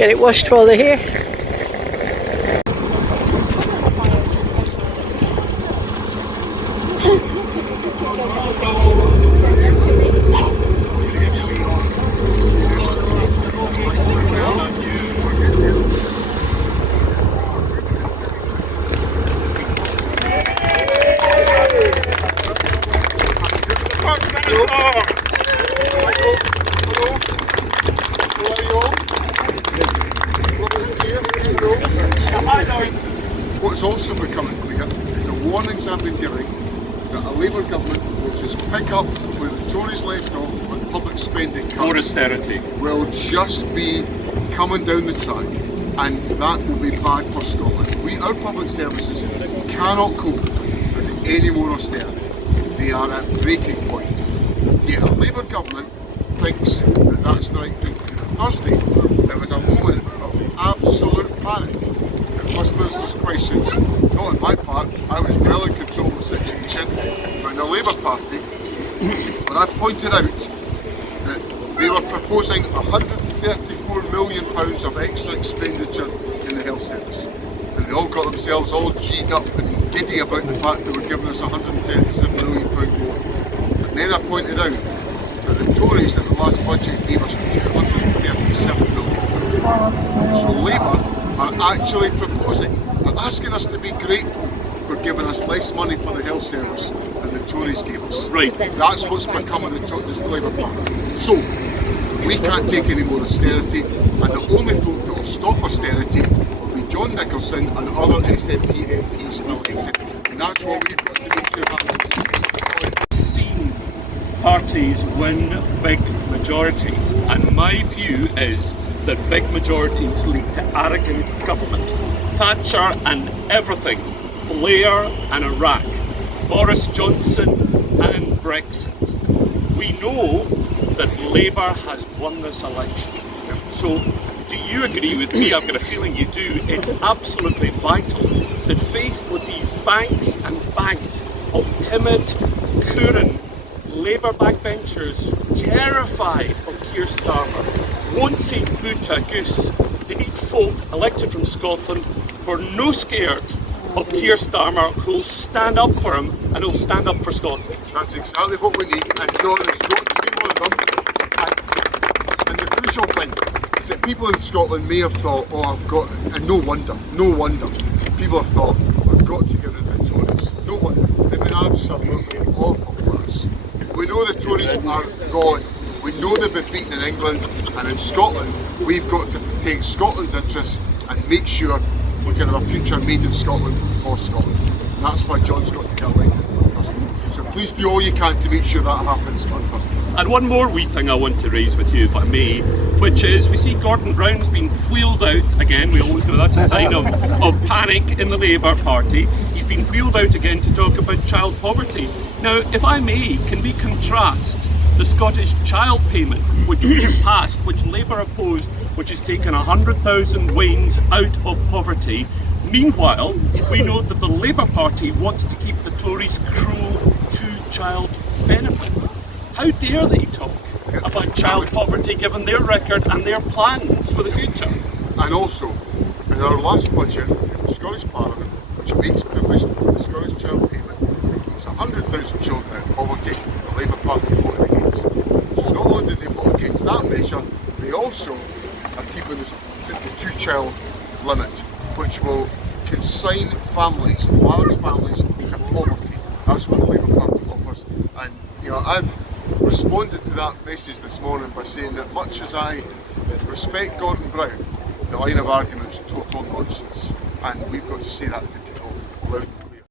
Get it washed while they're here. What's also becoming clear is the warnings I've been giving that a Labour government will just pick up where the Tories left off with public spending cuts. Austerity will just be coming down the track, and that will be bad for Scotland. Our public services cannot cope with any more austerity. They are at breaking point. Yet a Labour government thinks that that's the right thing to do. Thursday, there was a moment of absolute panic. First Minister's questions, not on my part, I was well in control of the situation, but in the Labour Party, when I pointed out that they were proposing £134 million of extra expenditure in the health service, and they all got themselves all G'd up and giddy about the fact they were giving us £137 million more. And then I pointed out that the Tories in the last budget gave us £237 million. So Labour are actually proposing and asking us to be grateful for giving us less money for the health service than the Tories gave us. Right. That's what's becoming the Labour Party. So, we can't take any more austerity, and the only folk that will stop austerity will be John Nicolson and other SNP MPs elected. And that's what we've got to make sure happens. We've seen parties win big majorities, and my view is that big majorities lead to arrogant government. Thatcher and everything, Blair and Iraq, Boris Johnson and Brexit. We know that Labour has won this election. So do you agree with me? I've got a feeling you do. It's absolutely vital that faced with these banks and banks of timid, current Labour backbenchers, terrified of Keir Starmer, won't say boo to a goose. They need folk elected from Scotland who are no scared of Keir Starmer, who'll stand up for him and who'll stand up for Scotland. That's exactly what we need, and John has got to be one of them. And the crucial thing is that people in Scotland may have thought, oh, I've got, and no wonder, people have thought, we've got to get rid of the Tories. No wonder. They've been absolutely awful for us. We know the Tories are gone. We know they've been beaten in England, and in Scotland, we've got to take Scotland's interests and make sure we can have a future made in Scotland for Scotland. And that's why John's got to get elected on Thursday. So please do all you can to make sure that happens on Thursday. And one more wee thing I want to raise with you, if I may, which is we see Gordon Brown's been wheeled out again. We always know that's a sign of panic in the Labour Party. He's been wheeled out again to talk about child poverty. Now, if I may, can we contrast the Scottish child payment, which we have passed, which Labour opposed, which has taken 100,000 Waynes out of poverty. Meanwhile, we know that the Labour Party wants to keep the Tories' cruel two-child benefit. How dare they talk about child poverty given their record and their plans for the future? And also, in our last budget in the Scottish Parliament, which makes provision for the Scottish child payment, it keeps 100,000 children out of poverty, the Labour Party voted against. So not only did they vote against that measure, they also are keeping the two-child limit, which will consign families, large families, to poverty. That's what the Labour Party offers. And I've responded to that message this morning by saying that much as I respect Gordon Brown, the line of argument is total nonsense, and we've got to say that